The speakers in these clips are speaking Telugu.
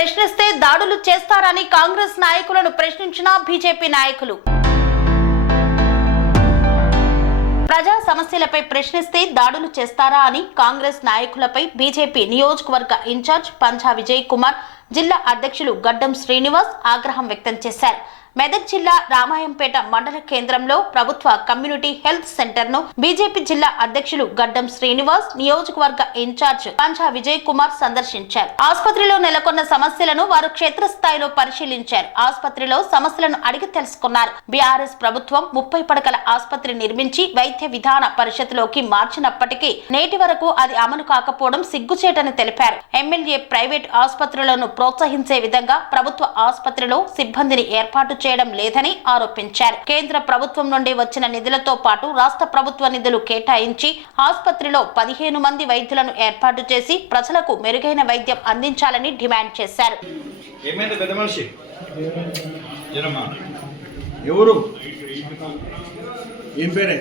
ప్రశ్నిస్తే దాడులు చేస్తారని కాంగ్రెస్ నాయకులను ప్రశ్నించిన బీజేపీ నాయకులు. ప్రజా సమస్యలపై ప్రశ్నిస్తే దాడులు చేస్తారా అని కాంగ్రెస్ నాయకులపై బీజేపీ నియోజకవర్గ ఇన్ఛార్జ్ పంజా విజయ్ కుమార్ జిల్లా అధ్యక్షులు గడ్డం శ్రీనివాస్ ఆగ్రహం వ్యక్తం చేశారు. మెదక్ జిల్లా రామాయంపేట మండల కేంద్రంలో ప్రభుత్వ కమ్యూనిటీ హెల్త్ సెంటర్ను బీజేపీ జిల్లా అధ్యక్షులు గడ్డం శ్రీనివాస్ నియోజకవర్గ ఇన్ఛార్జ్ పంచా విజయ్ కుమార్ సందర్శించారు. ఆసుపత్రిలో నెలకొన్న సమస్యలను వారు క్షేత్రస్థాయిలో పరిశీలించారు. ఆసుపత్రిలో సమస్యలను అడిగి తెలుసుకున్నారు. బీఆర్ఎస్ ప్రభుత్వం ముప్పై పడకల ఆసుపత్రి నిర్మించి వైద్య విధాన పరిషత్లోకి మార్చినప్పటికీ నేటి వరకు అది అమలు కాకపోవడం సిగ్గుచేటని తెలిపారు. ఎమ్మెల్యే ప్రైవేట్ ఆసుపత్రులను ప్రోత్సహించే విధంగా ప్రభుత్వ ఆసుపత్రిలో సిబ్బందిని ఏర్పాటు చేయడం లేదని ఆరోపించారు. కేంద్ర ప్రభుత్వం నుండి వచ్చిన నిధులతో పాటు రాష్ట్ర ప్రభుత్వ నిధులు కేటాయించి ఆసుపత్రిలో పదిహేను మంది వైద్యులను ఏర్పాటు చేసి ప్రజలకు మెరుగైన వైద్యం అందించాలని డిమాండ్ చేశారు. ఎవరు? ఏం పేరే?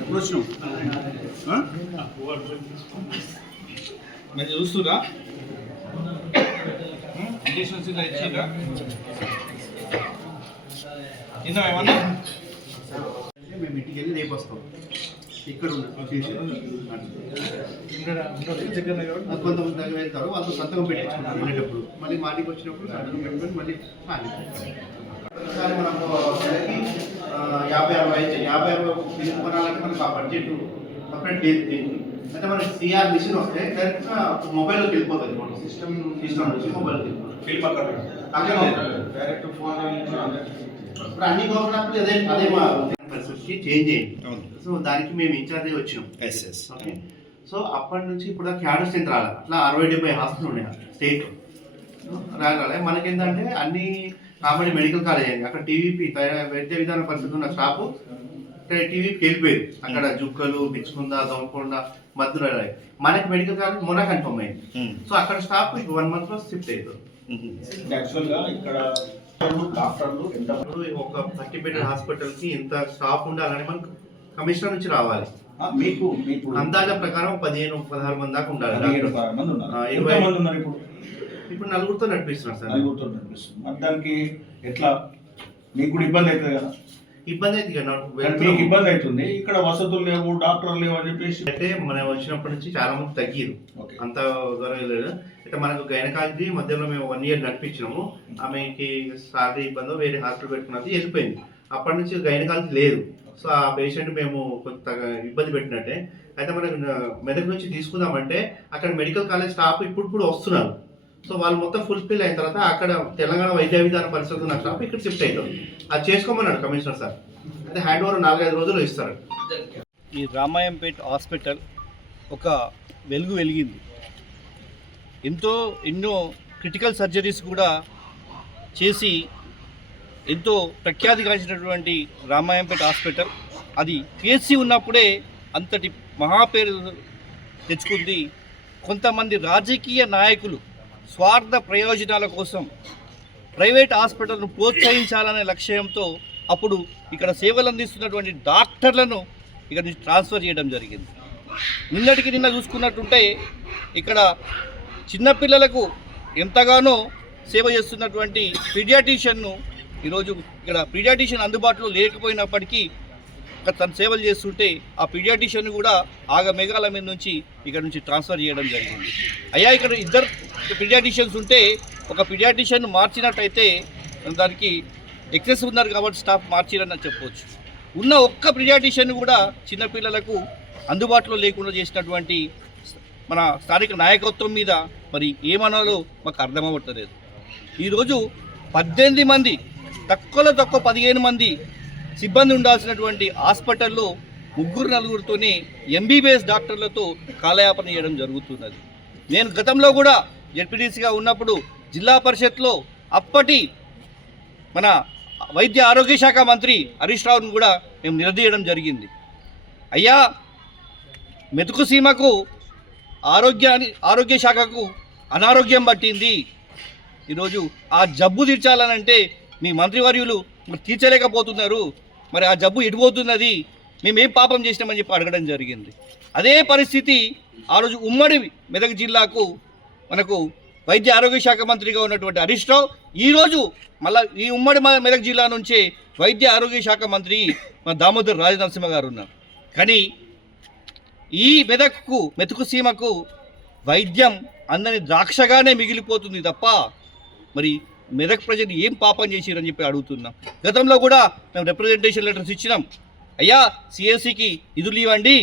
ఎప్పుడు వచ్చినావు? చూస్తురా ఇలా ఇచ్చిరా కింద ఏమన్నా? మేము ఇంటికి వెళ్ళి రేపు వస్తాం. ఇక్కడ కొంతమంది దగ్గర వెళ్తారు. వాళ్ళు సంతకం పెట్టించుకుంటారు వెళ్ళేటప్పుడు. మళ్ళీ మాటికి వచ్చినప్పుడు సంతకం పెట్టుకొని మళ్ళీ ఒకసారి మనం నెలకి యాభై అరవై అయితే యాభై అరవై కొనాలంటే మనకు ఆ బడ్జెట్ సపరేట్ లేదు దీనికి. అంటే మనకి సిఆర్ మిషన్ వస్తే డైరెక్ట్గా మొబైల్లోకి వెళ్ళిపోతుంది. మన సిస్టమ్ సిస్టమ్ నుంచి మొబైల్కి వెళ్ళిపోతుంది డైరెక్ట్ ఫోన్ ఇప్పుడు అన్ని గవర్నమెంట్ అదే అదే మా పరిస్థితి చేంజ్ అయ్యింది. సో దానికి మేము ఇన్ఛార్జ్ అయ్యి వచ్చినాం. Yes S okay. సో అప్పటి నుంచి ఇప్పుడు క్యాడర్ స్ట్రెంత్ రాలి. అట్లా అరవై డెబ్బై హాస్పిటల్ ఉన్నాయి స్టేట్ రాలే. మనకేంటంటే అన్ని కామెడీ మెడికల్ కాలేజ్ అయింది. అక్కడ టీవీపీ వైద్య విధాన పరిస్థితి ఉన్న స్టాఫ్ ఇక్కడ టీవీకి వెళ్ళిపోయారు. అక్కడ జుక్కలు బిచ్చుకుంద దొంగకొండ మధుర మనకి మెడికల్ కాలేజ్ మొన్న కన్ఫర్మ్ అయింది. సో అక్కడ స్టాఫ్ వన్ మంత్లో షిఫ్ట్ అయ్యారు యాక్చువల్గా ఇక్కడ డాక్టర్లు ఎంత ఒక థర్టీ బెడ్ హాస్పిటల్కి ఇంత స్టాఫ్ ఉండాలని మనకు కమిషనర్ నుంచి రావాలి. మీకు అందాజ ప్రకారం పదిహేను పదహారు మంది దాకా ఉండాలి. ఎంత ఇరవై- మంది ఉన్నారు ఇప్పుడు? ఇప్పుడు నలుగురితో నడిపిస్తున్నారు సార్. నలుగురితో నడిపిస్తుంది మరి దానికి ఎట్లా? మీకు కూడా ఇబ్బంది అవుతుంది కదా? ఇబ్బంది అయితే నాకు. ఇబ్బంది అవుతుంది. ఇక్కడ వసతులు లేవు డాక్టర్లు లేవు అని చెప్పేసి. అయితే మనం వచ్చినప్పటి నుంచి చాలా మంది తగ్గిరు. అంత జరగలేదు అయితే మనకు గైనకాలజీ మధ్యలో మేము వన్ ఇయర్ నడిపించినాము. ఆమెకి సాలరీ ఇబ్బందో వేరే హాస్పిటల్ పెట్టుకున్నది వెళ్ళిపోయింది. అప్పటి నుంచి గైనకాలజీ లేదు. సో ఆ పేషెంట్ మేము కొంత ఇబ్బంది పెట్టినట్టే. అయితే మనకు మెదక్ నుంచి తీసుకుందామంటే అక్కడ మెడికల్ కాలేజ్ స్టాఫ్ ఇప్పుడు కూడా వస్తున్నారు. సో వాళ్ళు మొత్తం ఫుల్ఫిల్ అయిన తర్వాత అక్కడ తెలంగాణ వైద్య విధాన పరిస్థితి ఉన్న స్టాఫ్ ఇక్కడ షిఫ్ట్ అయ్యారు. అది చేసుకోమన్నాడు కమిషనర్ సార్. అయితే హ్యాండ్ ఓవర్ నాలుగైదు రోజులు ఇస్తారు. ఈ రామాయంపేట్ హాస్పిటల్ ఒక వెలుగు వెలిగింది. ఎంతో ఎన్నో క్రిటికల్ సర్జరీస్ కూడా చేసి ఎంతో ప్రఖ్యాతిగాంచినటువంటి రామాయంపేట హాస్పిటల్. అది కేసీ ఉన్నప్పుడే అంతటి మహాపేరు తెచ్చుకుంది కొంతమంది రాజకీయ నాయకులు. స్వార్థ ప్రయోజనాల కోసం ప్రైవేట్ హాస్పిటల్ను ప్రోత్సహించాలనే లక్ష్యంతో అప్పుడు ఇక్కడ సేవలు అందిస్తున్నటువంటి డాక్టర్లను ఇక్కడ నుంచి ట్రాన్స్ఫర్ చేయడం జరిగింది. నిన్నటికి నిన్న చూసుకున్నట్టుంటే ఇక్కడ చిన్నపిల్లలకు ఎంతగానో సేవ చేస్తున్నటువంటి పీడియాటిషియన్ను ఈరోజు ఇక్కడ పీడియాటిషియన్ అందుబాటులో లేకపోయినప్పటికీ తన సేవలు చేస్తుంటే ఆ పీడియాటిషియన్ కూడా ఆగ మేఘాల మీద నుంచి ఇక్కడ నుంచి ట్రాన్స్ఫర్ చేయడం జరిగింది. అయ్యా ఇక్కడ ఇద్దరు పీడియాటిషియన్స్ ఉంటే ఒక పీడియాటిషియన్ మార్చినట్టయితే దానికి ఎక్సెస్ ఉన్నారు కాబట్టి స్టాఫ్ మార్చిరని చెప్పవచ్చు ఉన్న ఒక్క పీడియాటిషియన్ కూడా చిన్నపిల్లలకు అందుబాటులో లేకుండా చేసినటువంటి మన స్థానిక నాయకత్వం మీద మరి ఏమనాలో మాకు అర్థమవ్వట్లేదు. ఈరోజు పద్దెనిమిది మంది తక్కువలో తక్కువ పదిహేను మంది సిబ్బంది ఉండాల్సినటువంటి హాస్పిటల్లో ముగ్గురు నలుగురితోనే ఎంబీబీఎస్ డాక్టర్లతో కాలయాపన చేయడం జరుగుతున్నది. నేను గతంలో కూడా జెడ్పీటీసీగా ఉన్నప్పుడు జిల్లా పరిషత్లో అప్పటి మన వైద్య ఆరోగ్య శాఖ మంత్రి హరీష్ రావును కూడా మేము నిలదీయడం జరిగింది. అయ్యా మెతుకు సీమకు ఆరోగ్యాన్ని ఆరోగ్య శాఖకు అనారోగ్యం పట్టింది. ఈరోజు ఆ జబ్బు తీర్చాలనంటే మీ మంత్రివర్యులు తీర్చలేకపోతున్నారు. మరి ఆ జబ్బు ఎటుపోతున్నది మేమేం పాపం చేసినామని చెప్పి అడగడం జరిగింది. అదే పరిస్థితి ఆ రోజు ఉమ్మడి మెదక్ జిల్లాకు మనకు వైద్య ఆరోగ్య శాఖ మంత్రిగా ఉన్నటువంటి హరీష్ రావు ఈరోజు మళ్ళా ఈ ఉమ్మడి మెదక్ జిల్లా నుంచే వైద్య ఆరోగ్య శాఖ మంత్రి మన దామోదర్ రాజనరసింహ గారు ఉన్నారు. కానీ ఈ మెదక్కు మెతుకు సీమకు వైద్యం అందని ద్రాక్షగానే మిగిలిపోతుంది తప్ప మరి మెదక్ ప్రజలు ఏం పాపం చేసిరని చెప్పి అడుగుతున్నాం. గతంలో కూడా మేము రిప్రజెంటేషన్ లెటర్స్ ఇచ్చినాం. అయ్యా సిఎస్సికి నిధులు ఇవ్వండి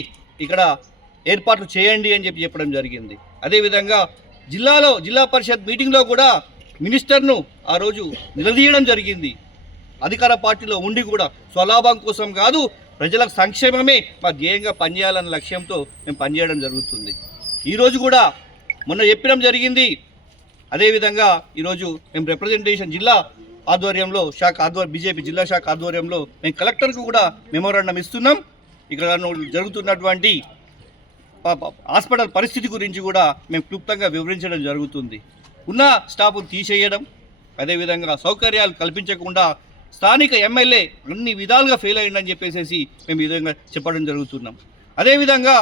ఇక్కడ ఏర్పాట్లు చేయండి అని చెప్పి చెప్పడం జరిగింది. అదేవిధంగా జిల్లాలో జిల్లా పరిషత్ మీటింగ్లో కూడా మినిస్టర్ను ఆ రోజు నిలదీయడం జరిగింది. అధికార పార్టీలో ఉండి కూడా స్వలాభం కోసం కాదు ప్రజల సంక్షేమమే మా ధ్యేయంగా పనిచేయాలన్న లక్ష్యంతో మేము పనిచేయడం జరుగుతుంది. ఈరోజు కూడా మొన్న చెప్పడం జరిగింది అదేవిధంగా ఈరోజు మేము రిప్రజెంటేషన్ జిల్లా ఆధ్వర్యంలో శాఖ ఆధ్వర్యం బీజేపీ జిల్లా శాఖ ఆధ్వర్యంలో మేము కలెక్టర్కు కూడా మెమోరాండం ఇస్తున్నాం. ఇక్కడ జరుగుతున్నటువంటి హాస్పిటల్ పరిస్థితి గురించి కూడా మేము క్లుప్తంగా వివరించడం జరుగుతుంది. ఉన్న స్టాఫ్ను తీసేయడం అదేవిధంగా సౌకర్యాలు కల్పించకుండా స్థానిక ఎమ్మెల్యే అన్ని విధాలుగా ఫెయిల్ అయ్యిందని చెప్పేసి మేము ఈ విధంగా చెప్పడం జరుగుతున్నాం. అదేవిధంగా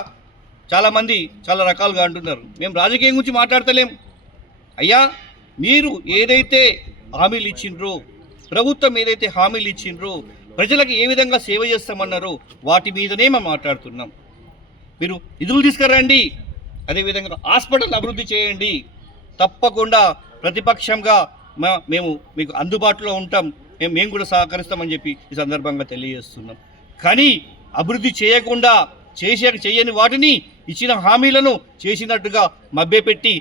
చాలామంది చాలా రకాలుగా అంటున్నారు. మేము రాజకీయం గురించి మాట్లాడతలేం. అయ్యా మీరు ఏదైతే హామీలు ఇచ్చిండ్రో ప్రభుత్వం ఏదైతే హామీలు ఇచ్చిండ్రో ప్రజలకు ఏ విధంగా సేవ చేస్తామన్నారో వాటి మీదనే మేము మాట్లాడుతున్నాం. మీరు నిధులు తీసుకురండి అదేవిధంగా హాస్పిటల్ అభివృద్ధి చేయండి. తప్పకుండా ప్రతిపక్షంగా మా మేము మీకు అందుబాటులో ఉంటాం మేము మేము కూడా సహకరిస్తామని చెప్పి ఈ సందర్భంగా తెలియజేస్తున్నాం. కానీ అభివృద్ధి చేయకుండా చేసే చేయని వాటిని ఇచ్చిన హామీలను చేసినట్టుగా మభ్యపెట్టి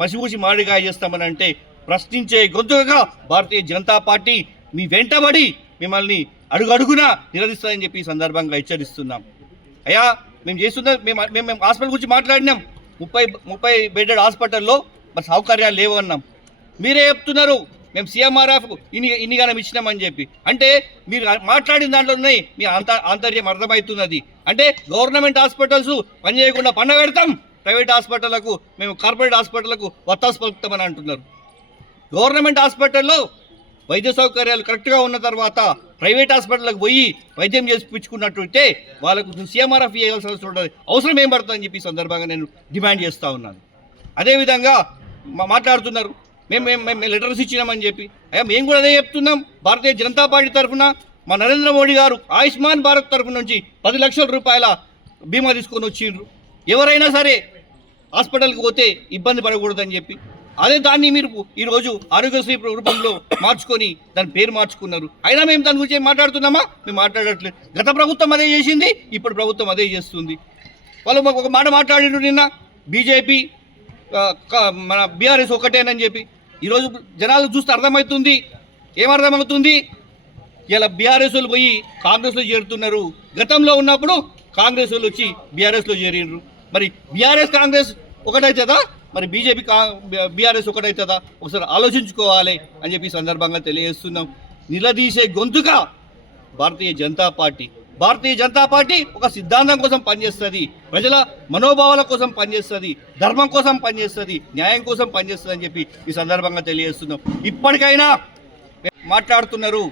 మసిపూసి మాడిగా చేస్తామని అంటే ప్రశ్నించే గొంతుగా భారతీయ జనతా పార్టీ మీ వెంటబడి మిమ్మల్ని అడుగడుగునా నిలదీస్తుందని చెప్పి సందర్భంగా హెచ్చరిస్తున్నాం. అయ్యా మేము చేస్తున్న మేము మేము మేము హాస్పిటల్ గురించి మాట్లాడినాం. ముప్పై ముప్పై బెడెడ్ హాస్పిటల్లో మరి సౌకర్యాలు లేవు అన్నాం మీరే చెప్తున్నారు మేము సీఎంఆర్ఎఫ్ ఇన్ని ఇన్నిగానం ఇచ్చినామని చెప్పి. అంటే మీరు మాట్లాడిన దాంట్లో ఉన్నాయి మీ అంత ఆంతర్యం అర్థమవుతున్నది. అంటే గవర్నమెంట్ హాస్పిటల్స్ పనిచేయకుండా పండగ పెడతాం ప్రైవేట్ హాస్పిటళ్ళకు మేము కార్పొరేట్ హాస్పిటళ్ళకు వత్తాసు పలుకుతామని అంటున్నారు. గవర్నమెంట్ హాస్పిటల్లో వైద్య సౌకర్యాలు కరెక్ట్గా ఉన్న తర్వాత ప్రైవేట్ హాస్పిటల్కి పోయి వైద్యం చేయించుకున్నట్టుంటే వాళ్ళకు సీఎంఆర్ఎఫ్ ఇవ్వాల్సిన అవసరం ఉండదు. అవసరం ఏం పడుతుందని చెప్పి సందర్భంగా నేను డిమాండ్ చేస్తూ ఉన్నాను. అదేవిధంగా మా- మాట్లాడుతున్నారు. మేము మేము మేము లెటర్స్ ఇచ్చినామని చెప్పి. అయ్యా మేము కూడా అదే చెప్తున్నాం. భారతీయ జనతా పార్టీ తరఫున మా నరేంద్ర మోడీ గారు ఆయుష్మాన్ భారత్ తరఫు నుంచి పది లక్షల రూపాయల బీమా తీసుకొని వచ్చిండ్రు. ఎవరైనా సరే హాస్పిటల్కి పోతే ఇబ్బంది పడకూడదని చెప్పి. అదే దాన్ని మీరు ఈరోజు ఆరోగ్యశ్రీ రూపంలో మార్చుకొని దాని పేరు మార్చుకున్నారు. అయినా మేము దాని గురించి మాట్లాడుతున్నామా? మేము మాట్లాడట్లేదు. గత ప్రభుత్వం అదే చేసింది ఇప్పుడు ప్రభుత్వం అదే చేస్తుంది. వాళ్ళు మాకు ఒక మాట మాట్లాడిండ్రు నిన్న బీజేపీ మన బీఆర్ఎస్ ఒకటేనని చెప్పి. ఈరోజు జనాలు చూస్తే అర్థమవుతుంది. ఏమర్థమవుతుంది ఇలా బీఆర్ఎస్ వాళ్ళు పోయి కాంగ్రెస్లో చేరుతున్నారు. గతంలో ఉన్నప్పుడు కాంగ్రెస్ వాళ్ళు వచ్చి బీఆర్ఎస్లో చేరిండ్రు మరి బీఆర్ఎస్ కాంగ్రెస్ ఒకటవుతుందా మరి బీజేపీ కా బీఆర్ఎస్ ఒకటైతుందా? ఒకసారి ఆలోచించుకోవాలి అని చెప్పి సందర్భంగా తెలియజేస్తున్నాం. నిలదీసే గొంతుగా భారతీయ జనతా పార్టీ భారతీయ జనతా పార్టీ ఒక సిద్ధాంతం కోసం పనిచేస్తుంది ప్రజల మనోభావాల కోసం పనిచేస్తుంది ధర్మం కోసం పనిచేస్తుంది న్యాయం కోసం పనిచేస్తుంది అని చెప్పి ఈ సందర్భంగా తెలియజేస్తున్నాం. ఇప్పటికైనా మాట్లాడుతున్నారు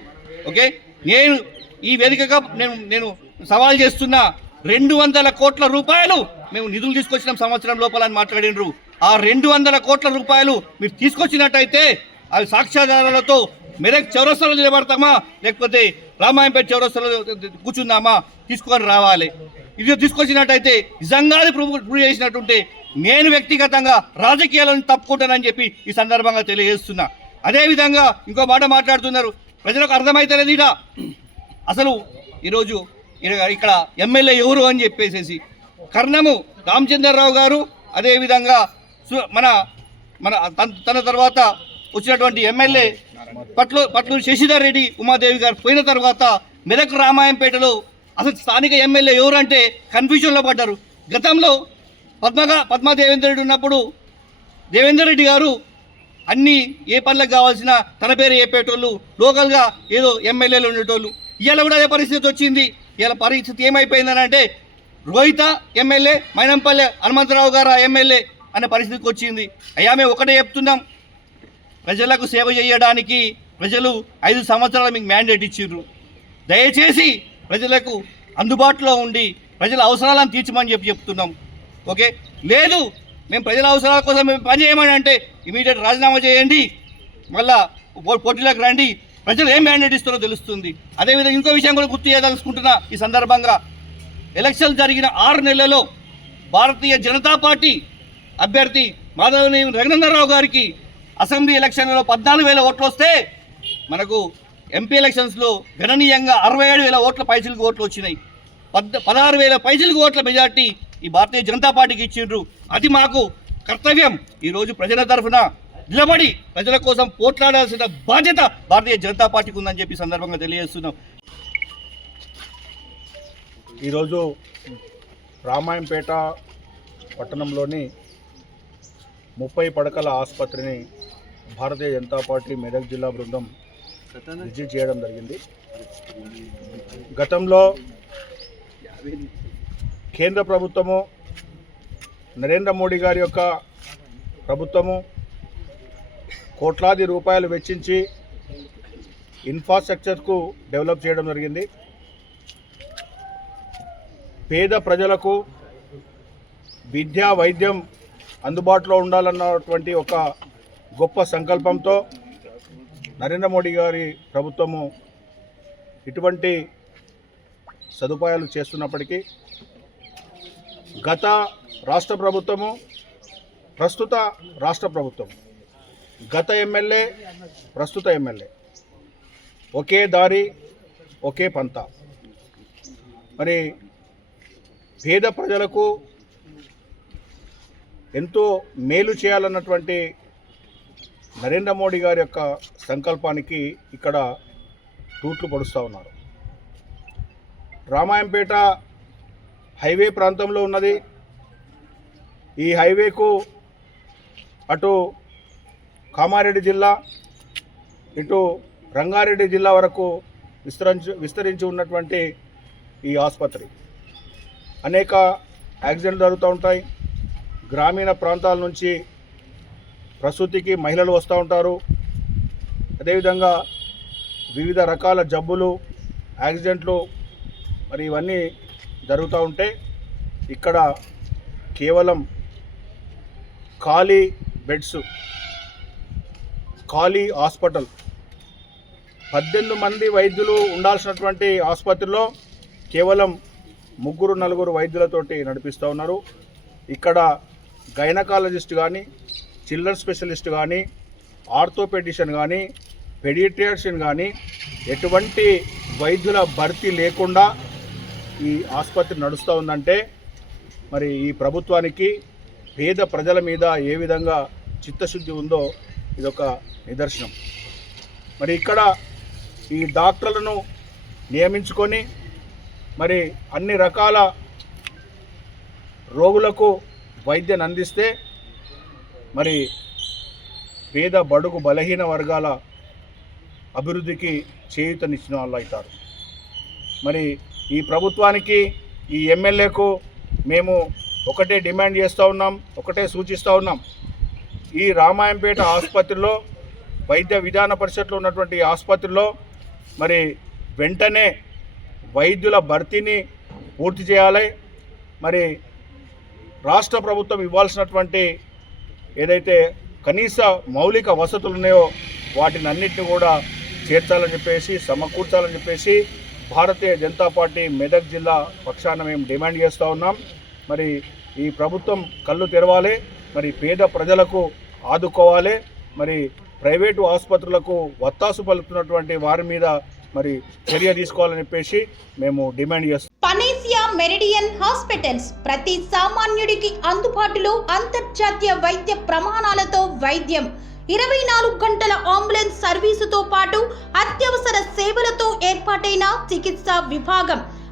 ఓకే? నేను ఈ వేదికగా నేను నేను సవాల్ చేస్తున్నా రెండు వందల కోట్ల రూపాయలు మేము నిధులు తీసుకొచ్చినాం సంవత్సరం లోపల అని మాట్లాడినరు ఆ రెండు వందల కోట్ల రూపాయలు మీరు తీసుకొచ్చినట్టయితే అవి సాక్ష్యాధారాలతో మెదక్ చౌరస్తాలో నిలబడతామా? లేకపోతే రామాయంపేట చౌరస్తాలో కూర్చుందామా? తీసుకొని రావాలి. ఇది తీసుకొచ్చినట్టయితే నిజంగానే ప్రూవ్ ప్రూవ్ చేసినట్టుంటే నేను వ్యక్తిగతంగా రాజకీయాలను తప్పుకుంటానని చెప్పి ఈ సందర్భంగా తెలియజేస్తున్నా. అదేవిధంగా ఇంకో మాట మాట్లాడుతున్నారు. ప్రజలకు అర్థమైతలేదు ఇక అసలు ఈరోజు ఇక్కడ ఎమ్మెల్యే ఎవరు అని చెప్పేసేసి కర్ణము రామచంద్రరావు గారు అదేవిధంగా సు- మన మన తన- తన తర్వాత వచ్చినటువంటి ఎమ్మెల్యే పట్లు పట్లూరు శశిధర్ రెడ్డి ఉమాదేవి గారు పోయిన తర్వాత మెదక్ రామాయంపేటలో అసలు స్థానిక ఎమ్మెల్యే ఎవరంటే కన్ఫ్యూజన్లో పడ్డారు. గతంలో పద్మగా పద్మా దేవేందర్ రెడ్డి ఉన్నప్పుడు దేవేందర్ రెడ్డి గారు అన్నీ ఏ పనులకు కావాల్సిన తన పేరు చెప్పేటోళ్ళు లోకల్గా ఏదో ఎమ్మెల్యేలు ఉండేటోళ్ళు. ఇవాళ కూడా అదే పరిస్థితి వచ్చింది. ఇలా పరిస్థితి ఏమైపోయిందని అంటే రోహిత ఎమ్మెల్యే మైనంపల్లె హనుమంతరావు గారు ఎమ్మెల్యే అనే పరిస్థితికి వచ్చింది. అయ్యా మేము ఒకటే చెప్తున్నాం. ప్రజలకు సేవ చేయడానికి ప్రజలు ఐదు సంవత్సరాలు మీకు మ్యాండేట్ ఇచ్చిర్రు. దయచేసి ప్రజలకు అందుబాటులో ఉండి ప్రజల అవసరాలను తీర్చమని చెప్పి చెప్తున్నాం. ఓకే? లేదు మేము ప్రజల అవసరాల కోసం మేము పని చేయమని అంటే ఇమీడియట్ రాజీనామా చేయండి. మళ్ళా పో- పోటీలోకి రండి. ప్రజలు ఏం మ్యాండేట్ ఇస్తారో తెలుస్తుంది. అదేవిధంగా ఇంకో విషయం కూడా గుర్తు చేయదలుచుకుంటున్నా ఈ సందర్భంగా. ఎలక్షన్ జరిగిన ఆరు నెలలలో భారతీయ జనతా పార్టీ అభ్యర్థి మాధవని రఘునందనరావు గారికి అసెంబ్లీ ఎలక్షన్లో పద్నాలుగు వేల ఓట్లు వస్తే మనకు ఎంపీ ఎలక్షన్స్లో గణనీయంగా అరవై ఏడు వేల ఓట్ల పైసలకు ఓట్లు వచ్చినాయి. పద్ పదహారు వేల పైసలకు ఓట్ల మెజార్టీ ఈ భారతీయ జనతా పార్టీకి ఇచ్చిండ్రు. అది మాకు కర్తవ్యం. ఈరోజు ప్రజల తరఫున నిలబడి ప్రజల కోసం పోట్లాడాల్సిన బాధ్యత భారతీయ జనతా పార్టీకి ఉందని చెప్పి సందర్భంగా తెలియజేస్తున్నాం. ఈరోజు రామాయంపేట పట్టణంలోని ముప్పై పడకల ఆసుపత్రిని భారతీయ జనతా పార్టీ మెదక్ జిల్లా బృందం విజిట్ చేయడం జరిగింది. గతంలో కేంద్ర ప్రభుత్వము నరేంద్ర మోడీ గారి యొక్క ప్రభుత్వము కోట్లాది రూపాయలు వెచ్చించి ఇన్ఫ్రాస్ట్రక్చర్కు డెవలప్ చేయడం జరిగింది. పేద ప్రజలకు విద్యా వైద్యం అందుబాటులో ఉండాలన్నటువంటి ఒక గొప్ప సంకల్పంతో నరేంద్ర మోడీ గారి ప్రభుత్వము ఇటువంటి సదుపాయాలు చేస్తున్నప్పటికీ గత రాష్ట్ర ప్రభుత్వము ప్రస్తుత రాష్ట్ర ప్రభుత్వం గత ఎమ్మెల్యే ప్రస్తుత ఎమ్మెల్యే. ఒకే దారి ఒకే పంత. మరి పేద ప్రజలకు ఎంతో మేలు చేయాలన్నటువంటి నరేంద్ర మోడీ గారి యొక్క సంకల్పానికి ఇక్కడ తూట్లు పొడుస్తూ ఉన్నారు. రామాయంపేట హైవే ప్రాంతంలో ఉన్నది. ఈ హైవేకు అటు కామారెడ్డి జిల్లా ఇటు రంగారెడ్డి జిల్లా వరకు విస్తరించి విస్తరించి ఉన్నటువంటి ఈ ఆసుపత్రి. అనేక యాక్సిడెంట్లు జరుగుతూ ఉంటాయి. గ్రామీణ ప్రాంతాల నుంచి ప్రసూతికి మహిళలు వస్తూ ఉంటారు. అదేవిధంగా వివిధ రకాల జబ్బులు యాక్సిడెంట్లు మరి ఇవన్నీ జరుగుతూ ఉంటే ఇక్కడ కేవలం ఖాళీ బెడ్స్ ఖాళీ హాస్పిటల్. పద్దెనిమిది మంది వైద్యులు ఉండాల్సినటువంటి ఆసుపత్రిలో కేవలం ముగ్గురు నలుగురు వైద్యులతోటి నడిపిస్తూ ఉన్నారు. ఇక్కడ గైనకాలజిస్ట్ కానీ చిల్డ్రన్ స్పెషలిస్ట్ కానీ ఆర్థోపెడిషన్ కానీ పెడిట్రిషియన్ కానీ ఎటువంటి వైద్యుల భర్తీ లేకుండా ఈ ఆసుపత్రి నడుస్తూ ఉందంటే మరి ఈ ప్రభుత్వానికి పేద ప్రజల మీద ఏ విధంగా చిత్తశుద్ధి ఉందో ఇదొక నిదర్శనం. మరి ఇక్కడ ఈ డాక్టర్లను నియమించుకొని మరి అన్ని రకాల రోగులకు వైద్యం అందిస్తే మరి పేద బడుగు బలహీన వర్గాల అభివృద్ధికి చేయూతనిచ్చిన వాళ్ళు అవుతారు మరి ఈ ప్రభుత్వానికి ఈ ఎమ్మెల్యేకు మేము ఒకటే డిమాండ్ చేస్తూ ఉన్నాం ఒకటే సూచిస్తూ ఉన్నాం. ఈ రామాయంపేట ఆసుపత్రిలో వైద్య విధాన పరిషత్లో ఉన్నటువంటి ఆసుపత్రిలో మరి వెంటనే వైద్యుల భర్తీని పూర్తి చేయాలి. మరి రాష్ట్ర ప్రభుత్వం ఇవ్వాల్సినటువంటి ఏదైతే కనీస మౌలిక వసతులు ఉన్నాయో వాటిని అన్నింటినీ కూడా చేర్చాలని చెప్పేసి సమకూర్చాలని చెప్పేసి భారతీయ జనతా పార్టీ మెదక్ జిల్లా పక్షాన మేము డిమాండ్ చేస్తూ ఉన్నాం. మరి ఈ ప్రభుత్వం కళ్ళు తెరవాలి. మరి పేద ప్రజలకు ఆదుకోవాలి. మరి ప్రైవేటు ఆసుపత్రులకు వత్తాసు పలుకుతున్నటువంటి వారి మీద మరి చర్య తీసుకోవాలని చెప్పేసి మేము డిమాండ్ చేస్తాం పనేసియా మెరిడియన్ హాస్పిటల్స్ ప్రతి సామాన్యుడికి అందుబాటులో అంతర్జాతీయ వైద్య ప్రమాణాలతో వైద్యం. ఇరవై నాలుగు గంటల అంబులెన్స్ సర్వీసుతో పాటు అత్యవసర సేవలతో ఏర్పాటైన చికిత్సా విభాగం.